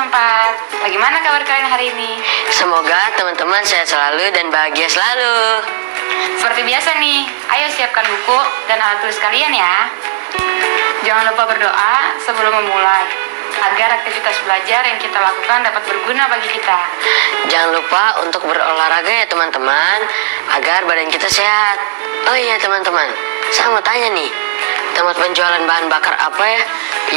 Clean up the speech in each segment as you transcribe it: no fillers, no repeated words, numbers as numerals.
Sempat. Bagaimana kabar kalian hari ini? Semoga teman-teman sehat selalu dan bahagia selalu. Seperti biasa nih, ayo siapkan buku dan alat tulis kalian ya. Jangan lupa berdoa sebelum memulai, agar aktivitas belajar yang kita lakukan dapat berguna bagi kita. Jangan lupa untuk berolahraga ya teman-teman, agar badan kita sehat. Oh iya teman-teman, saya mau tanya nih, tempat penjualan bahan bakar apa ya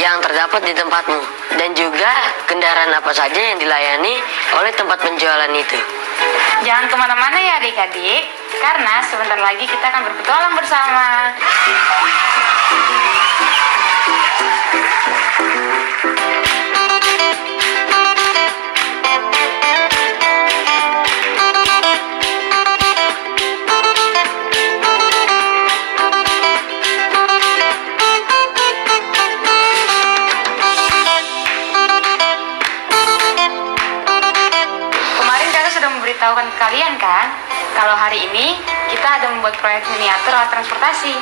yang terdapat di tempatmu? Dan juga kendaraan apa saja yang dilayani oleh tempat penjualan itu? Jangan kemana-mana ya adik-adik, karena sebentar lagi kita akan berpetualang bersama. Memberitahukan ke kalian kan, kalau hari ini kita ada membuat proyek miniatur alat transportasi.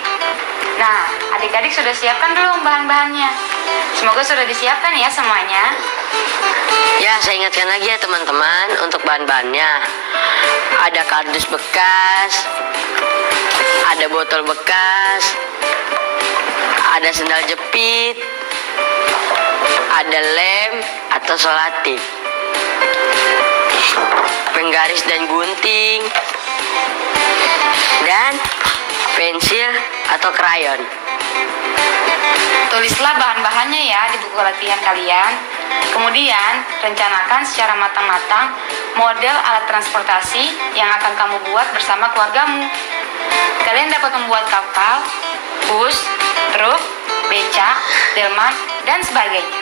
Nah, adik-adik sudah siapkan belum bahan-bahannya? Semoga sudah disiapkan ya semuanya. Ya, saya ingatkan lagi ya teman-teman untuk bahan-bahannya. Ada kardus bekas, ada botol bekas, ada sendal jepit, ada lem atau solatif, penggaris dan gunting, dan pensil atau krayon. Tulislah bahan-bahannya ya di buku latihan kalian. Kemudian rencanakan secara matang-matang model alat transportasi yang akan kamu buat bersama keluargamu. Kalian dapat membuat kapal, bus, truk, becak, delman, dan sebagainya.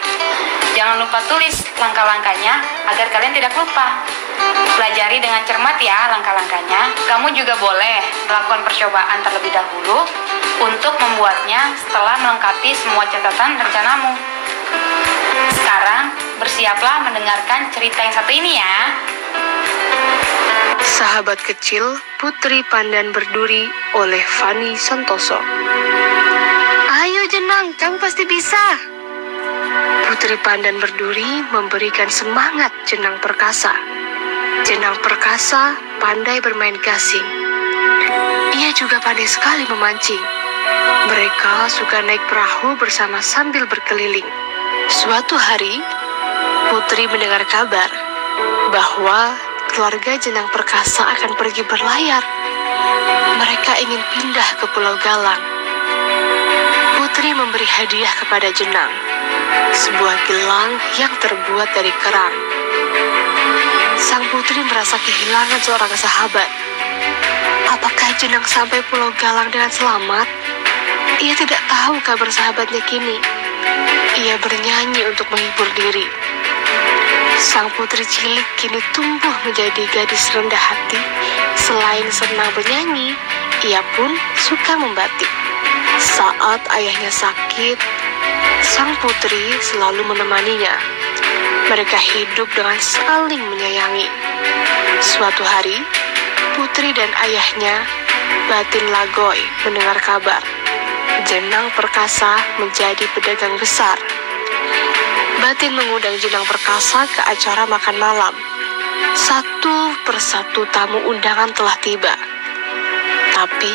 Jangan lupa tulis langkah-langkahnya agar kalian tidak lupa. Pelajari dengan cermat ya langkah-langkahnya. Kamu juga boleh melakukan percobaan terlebih dahulu untuk membuatnya setelah melengkapi semua catatan rencanamu. Sekarang bersiaplah mendengarkan cerita yang satu ini ya. Sahabat Kecil Putri Pandan Berduri oleh Fanny Santoso. Ayo Jenang, kamu pasti bisa. Putri Pandan Berduri memberikan semangat Jenang Perkasa. Jenang Perkasa pandai bermain gasing. Ia juga pandai sekali memancing. Mereka suka naik perahu bersama sambil berkeliling. Suatu hari, Putri mendengar kabar bahwa keluarga Jenang Perkasa akan pergi berlayar. Mereka ingin pindah ke Pulau Galang. Putri memberi hadiah kepada Jenang, sebuah gelang yang terbuat dari kerang. Sang putri merasa kehilangan seorang sahabat. Apakah Jenang sampai Pulau Galang dengan selamat? Ia tidak tahu kabar sahabatnya kini. Ia bernyanyi untuk menghibur diri. Sang putri cilik kini tumbuh menjadi gadis rendah hati. Selain senang bernyanyi, ia pun suka membatik. Saat ayahnya sakit, sang putri selalu menemaninya. Mereka hidup dengan saling menyayangi. Suatu hari, Putri dan ayahnya, Batin Lagoy, mendengar kabar Jenang Perkasa menjadi pedagang besar. Batin mengundang Jenang Perkasa ke acara makan malam. Satu persatu tamu undangan telah tiba. Tapi,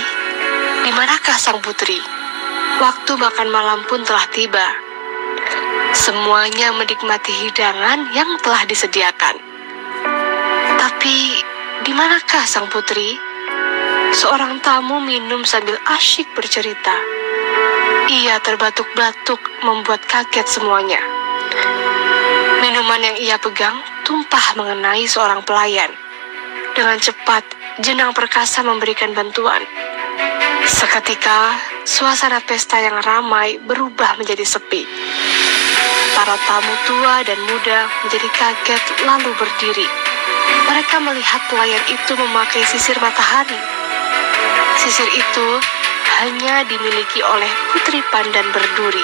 di manakah sang putri? Waktu makan malam pun telah tiba. Semuanya menikmati hidangan yang telah disediakan. Tapi, di manakah sang putri? Seorang tamu minum sambil asyik bercerita. Ia terbatuk-batuk membuat kaget semuanya. Minuman yang ia pegang tumpah mengenai seorang pelayan. Dengan cepat, Jenang Perkasa memberikan bantuan. Seketika, suasana pesta yang ramai berubah menjadi sepi. Para tamu tua dan muda menjadi kaget lalu berdiri. Mereka melihat pelayan itu memakai sisir matahari. Sisir itu hanya dimiliki oleh Putri Pandan Berduri.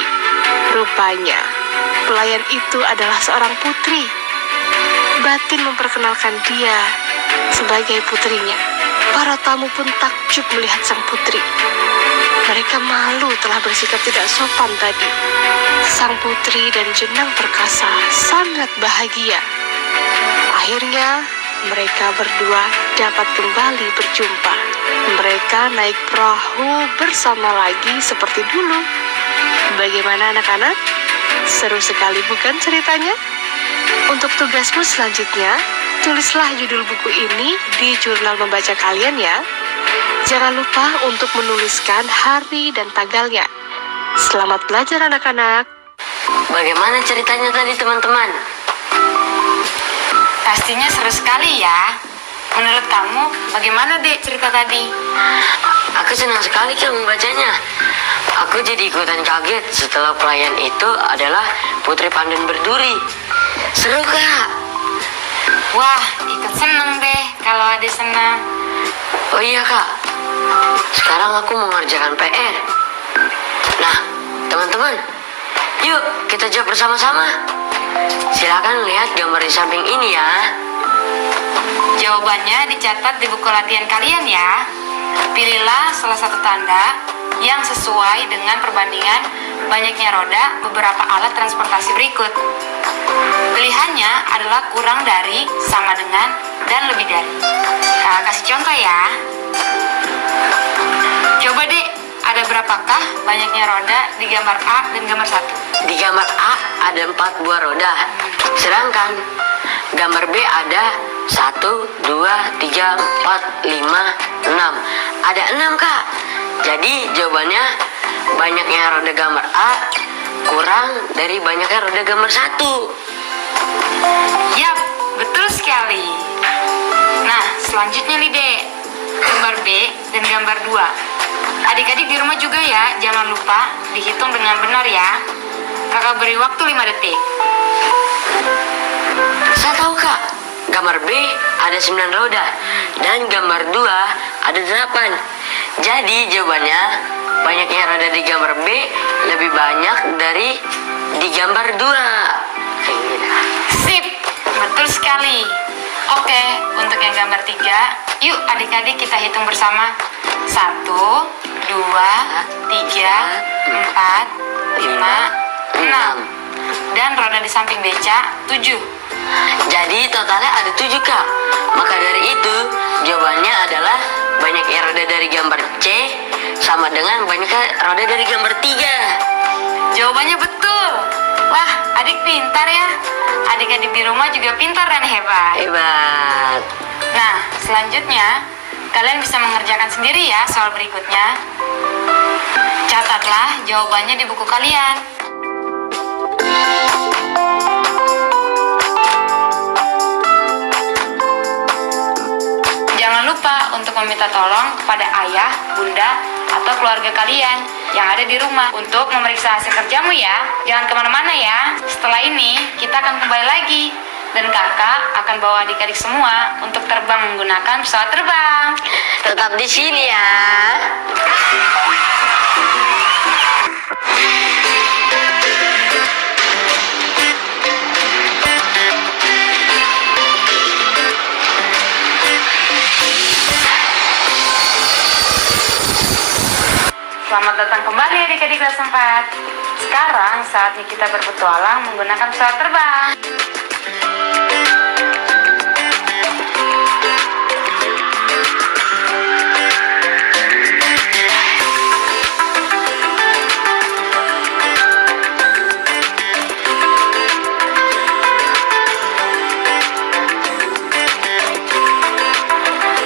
Rupanya, pelayan itu adalah seorang putri. Batin memperkenalkan dia sebagai putrinya. Para tamu pun takjub melihat sang putri. Mereka malu telah bersikap tidak sopan tadi. Sang putri dan Jenang Perkasa sangat bahagia. Akhirnya, mereka berdua dapat kembali berjumpa. Mereka naik perahu bersama lagi seperti dulu. Bagaimana anak-anak? Seru sekali bukan ceritanya? Untuk tugasmu selanjutnya, tulislah judul buku ini di jurnal membaca kalian ya. Jangan lupa untuk menuliskan hari dan tanggalnya. Selamat belajar anak-anak. Bagaimana ceritanya tadi teman-teman? Pastinya seru sekali ya. Menurut kamu, bagaimana dek cerita tadi? Aku senang sekali Kak membacanya. Aku jadi ikutan kaget setelah pelayan itu adalah Putri Pandan Berduri. Seru Kak. Wah, ikut seneng deh kalau ada senang. Oh iya Kak, sekarang aku mau mengerjakan PR. Nah, teman-teman, yuk kita jawab bersama-sama. Silakan lihat gambar di samping ini ya. Jawabannya dicatat di buku latihan kalian ya. Pilihlah salah satu tanda yang sesuai dengan perbandingan banyaknya roda beberapa alat transportasi berikut. Pilihannya adalah kurang dari, sama dengan, dan lebih dari. Nah, kasih contoh ya. Coba deh, ada berapakah banyaknya roda di gambar A dan gambar 1? Di gambar A ada 4 buah roda. Sedangkan gambar B ada 1, 2, 3, 4, 5, 6. Ada 6 Kak. Jadi jawabannya banyaknya roda gambar A kurang dari banyaknya roda gambar 1. Yap, betul sekali. Nah, selanjutnya nih dek, gambar B dan gambar 2. Adik-adik di rumah juga ya, jangan lupa dihitung dengan benar ya. Kakak beri waktu 5 detik. Saya tahu Kak, gambar B ada 9 roda dan gambar 2 ada 8. Jadi jawabannya banyaknya roda di gambar B lebih banyak dari di gambar 2. Sip, betul sekali. Oke, untuk yang gambar 3, yuk adik-adik kita hitung bersama. 1, 2, 3, 4, 5, 6. Dan roda di samping beca 7. Jadi totalnya ada 7 Kak. Maka dari itu jawabannya adalah banyaknya roda dari gambar C sama dengan banyaknya roda dari gambar 3. Jawabannya betul. Wah, adik pintar ya. Adik-adik di rumah juga pintar dan hebat. Hebat. Nah, selanjutnya kalian bisa mengerjakan sendiri ya soal berikutnya. Catatlah jawabannya di buku kalian. Jangan lupa untuk meminta tolong kepada ayah, bunda, atau keluarga kalian yang ada di rumah untuk memeriksa hasil kerjamu ya. Jangan kemana-mana ya. Setelah ini kita akan kembali lagi dan kakak akan bawa adik-adik semua untuk terbang menggunakan pesawat terbang. Tetap di sini ya. Selamat datang kembali adik-adik kelas 4. Sekarang saatnya kita berpetualang menggunakan pesawat terbang.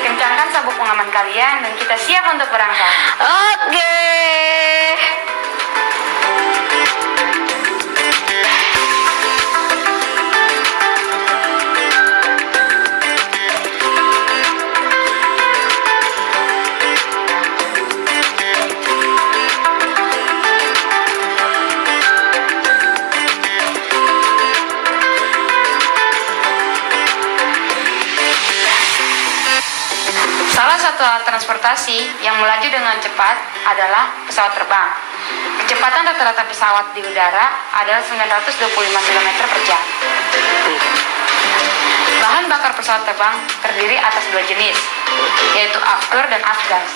Kencangkan sabuk pengaman kalian dan kita siap untuk berangkat. Oke. Salah satu alat transportasi yang melaju dengan cepat adalah pesawat terbang. Kecepatan rata-rata pesawat di udara adalah 925 km per jam. Bahan bakar pesawat terbang terdiri atas 2 jenis, yaitu after dan afgas.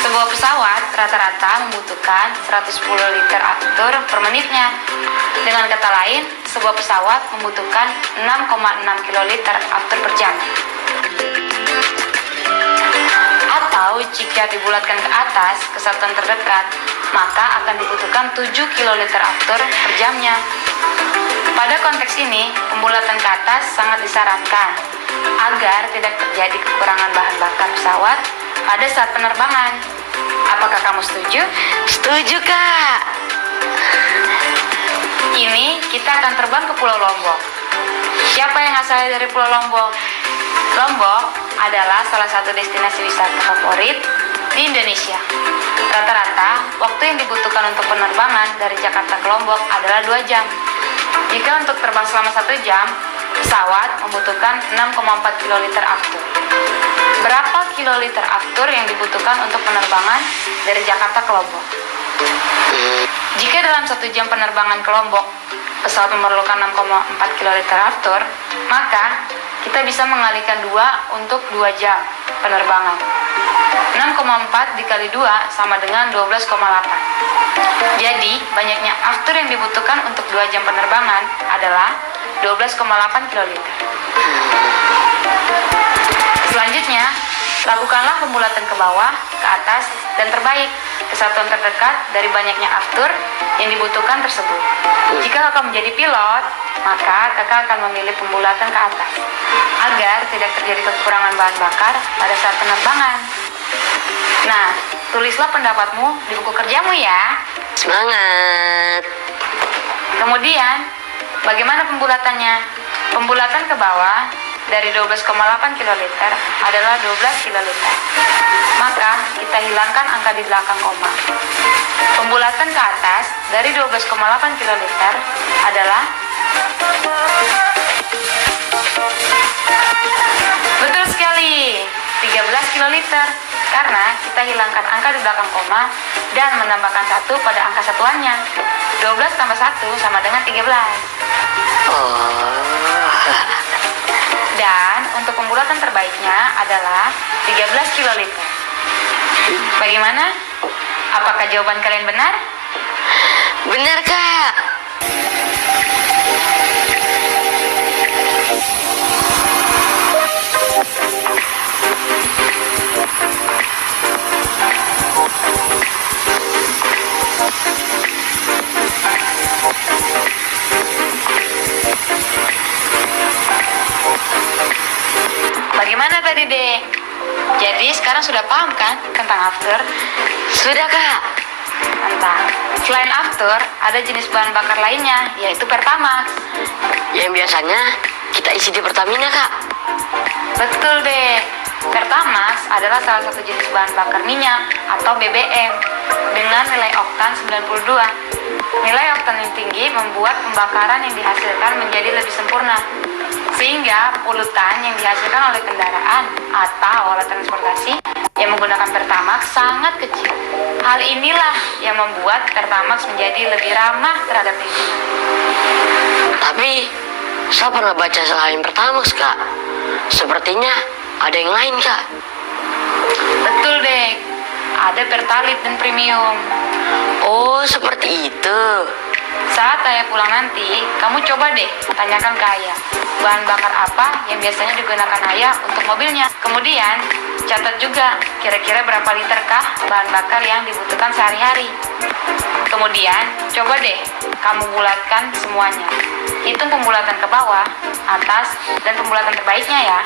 Sebuah pesawat rata-rata membutuhkan 110 liter aftur per menitnya. Dengan kata lain, sebuah pesawat membutuhkan 6,6 kiloliter aftur per jam. Atau jika dibulatkan ke atas ke satuan terdekat, maka akan dibutuhkan 7 kiloliter aftur per jamnya. Pada konteks ini, pembulatan ke atas sangat disarankan agar tidak terjadi kekurangan bahan bakar pesawat pada saat penerbangan. Apakah kamu setuju? Setuju, Kak. Kini kita akan terbang ke Pulau Lombok. Siapa yang asalnya dari Pulau Lombok? Lombok adalah salah satu destinasi wisata favorit di Indonesia. Rata-rata, waktu yang dibutuhkan untuk penerbangan dari Jakarta ke Lombok adalah 2 jam. Jika untuk terbang selama 1 jam, pesawat membutuhkan 6,4 kiloliter aftur. Berapa kiloliter aftur yang dibutuhkan untuk penerbangan dari Jakarta ke Lombok? Jika dalam 1 jam penerbangan ke Lombok, pesawat memerlukan 6,4 kiloliter aftur, maka kita bisa mengalihkan 2 untuk 2 jam penerbangan. 6,4 dikali 2 sama dengan 12,8. Jadi, banyaknya aftur yang dibutuhkan untuk 2 jam penerbangan adalah 12,8 kiloliter. Selanjutnya, lakukanlah pembulatan ke bawah, ke atas, dan terbaik ke satuan terdekat dari banyaknya aftur yang dibutuhkan tersebut. Jika kakak menjadi pilot, maka kakak akan memilih pembulatan ke atas agar tidak terjadi kekurangan bahan bakar pada saat penerbangan. Nah, tulislah pendapatmu di buku kerjamu ya. Semangat. Kemudian, bagaimana pembulatannya? Pembulatan ke bawah dari 12,8 kiloliter adalah 12 kiloliter. Maka, kita hilangkan angka di belakang koma. Pembulatan ke atas dari 12,8 kiloliter adalah betul sekali, 13 kiloliter. Karena kita hilangkan angka di belakang koma dan menambahkan 1 pada angka satuannya. 12 tambah 1 sama dengan 13. Dan untuk pembulatan terbaiknya adalah 13 kiloliter. Bagaimana? Apakah jawaban kalian benar? Benar, Kak. Bagaimana tadi, Dek? Jadi sekarang sudah paham kan tentang aftur? Sudah, Kak. Mantap. Selain aftur, ada jenis bahan bakar lainnya, yaitu Pertamax. Yang biasanya kita isi di Pertamina, Kak. Betul, Dek. Pertamax adalah salah satu jenis bahan bakar minyak atau BBM dengan nilai oktan 92. Nilai oktan yang tinggi membuat pembakaran yang dihasilkan menjadi lebih sempurna, sehingga polutan yang dihasilkan oleh kendaraan atau alat transportasi yang menggunakan Pertamax sangat kecil. Hal inilah yang membuat Pertamax menjadi lebih ramah terhadap lingkungan. Tapi, saya pernah baca selain Pertamax, Kak. Sepertinya ada yang lain, Kak. Betul, Dek. Ada Pertalite dan Premium. Oh, seperti itu. Saat Ayah pulang nanti, kamu coba deh tanyakan ke Ayah bahan bakar apa yang biasanya digunakan Ayah untuk mobilnya. Kemudian, catat juga kira-kira berapa literkah bahan bakar yang dibutuhkan sehari-hari. Kemudian, coba deh kamu bulatkan semuanya. Hitung pembulatan ke bawah, atas, dan pembulatan terbaiknya ya.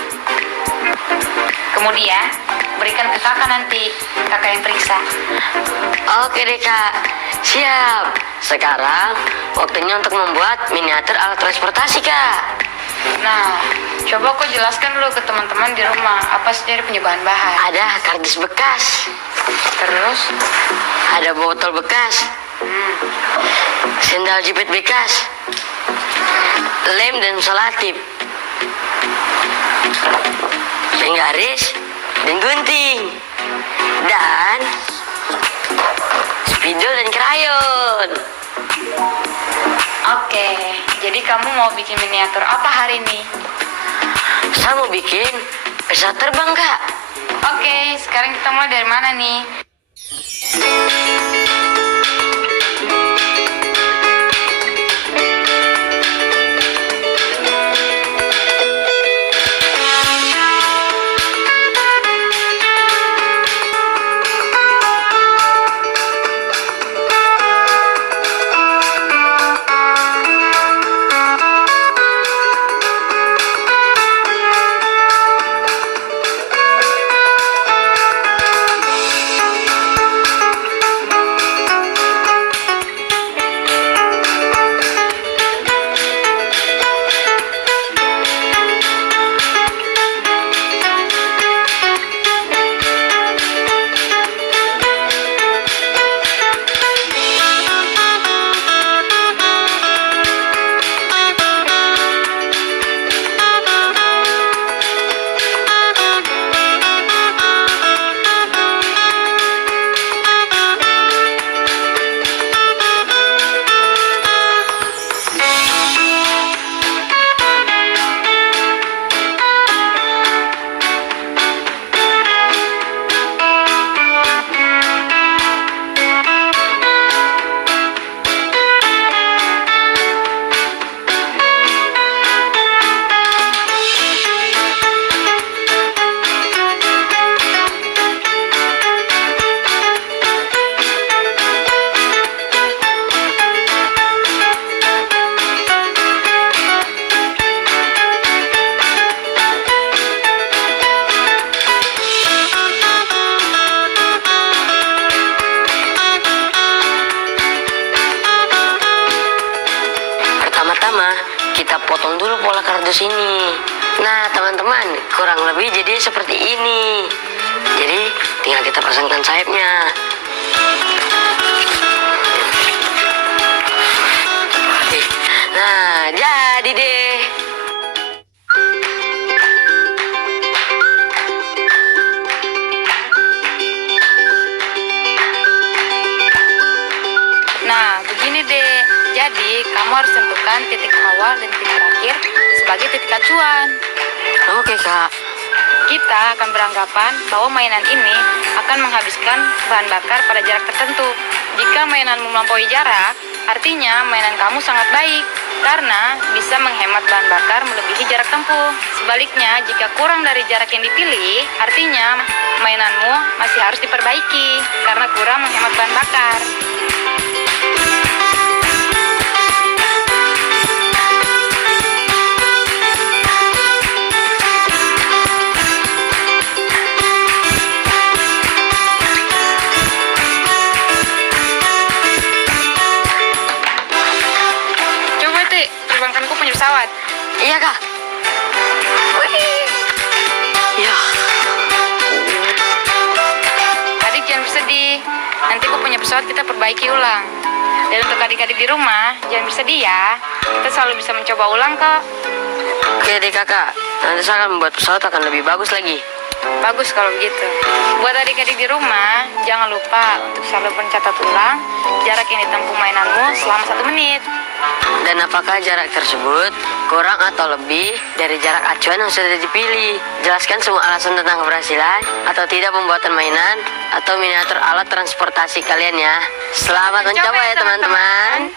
Kemudian, berikan ke kakak nanti, kakak yang periksa. Oke deh, Kak. Siap. Sekarang, waktunya untuk membuat miniatur alat transportasi, Kak. Nah, coba aku jelaskan dulu ke teman-teman di rumah apa saja punya bahan-bahan. Ada kardus bekas. Terus, Ada botol bekas. Sendal jepit bekas. Lem dan selotip. Penggaris dan gunting. Dan spidol dan krayon. oke, jadi kamu mau bikin miniatur apa hari ini? Saya mau bikin pesawat terbang, Kak. Oke, sekarang kita mulai dari mana nih? Pertama-tama kita potong dulu pola kardus ini. Nah teman-teman, kurang lebih jadi seperti ini. Jadi tinggal kita pasangkan sayapnya. Nah jadi deh. Nah, begini deh. Jadi, kamu harus tentukan titik awal dan titik akhir sebagai titik acuan. Oke kak. Kita akan beranggapan bahwa mainan ini akan menghabiskan bahan bakar pada jarak tertentu. Jika mainanmu melampaui jarak, artinya mainan kamu sangat baik karena bisa menghemat bahan bakar melebihi jarak tempuh. Sebaliknya, jika kurang dari jarak yang dipilih, artinya mainanmu masih harus diperbaiki karena kurang menghemat bahan bakar. Terbangkanku punya pesawat. Iya kak. Wih. Ya. Adik jangan bersedih. Nanti aku punya pesawat kita perbaiki ulang. Dan untuk adik-adik di rumah jangan bersedih ya. Kita selalu bisa mencoba ulang kok. Oke deh kakak. Nanti saya akan membuat pesawat akan lebih bagus lagi. Bagus kalau begitu. Buat adik-adik di rumah jangan lupa untuk selalu mencatat ulang jarak yang ditempuh mainanmu selama 1 menit. Dan apakah jarak tersebut kurang atau lebih dari jarak acuan yang sudah dipilih? Jelaskan semua alasan tentang keberhasilan atau tidak pembuatan mainan atau miniatur alat transportasi kalian ya. Selamat mencoba ya teman-teman.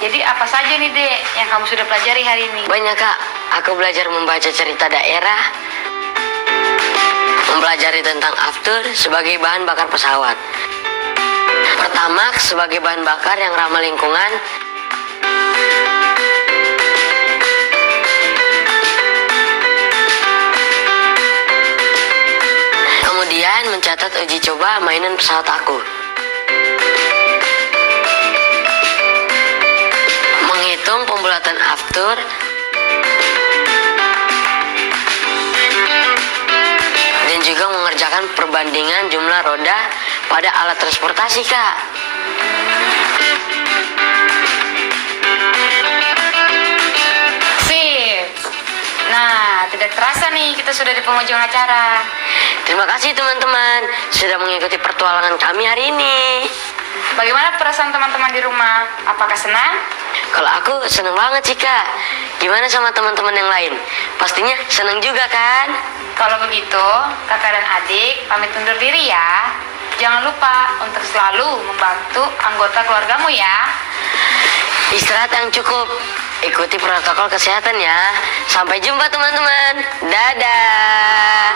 Jadi apa saja nih Dek yang kamu sudah pelajari hari ini? Banyak kak, aku belajar membaca cerita daerah, mempelajari tentang aftur sebagai bahan bakar pesawat, pertamax sebagai bahan bakar yang ramah lingkungan, kemudian mencatat uji coba mainan pesawat aku, menghitung pembulatan aftur, dan juga mengerjakan perbandingan jumlah roda pada alat transportasi kak. Sip. Nah, Tidak terasa nih, kita sudah di penghujung acara. Terima kasih teman-teman sudah mengikuti pertualangan kami hari ini. Bagaimana perasaan teman-teman di rumah? Apakah senang? Kalau aku seneng banget sih Kak. Gimana sama teman-teman yang lain? Pastinya seneng juga kan? Kalau begitu, kakak dan adik pamit undur diri ya. Jangan lupa untuk selalu membantu anggota keluargamu ya. Istirahat yang cukup. Ikuti protokol kesehatan ya. Sampai jumpa teman-teman. Dadah.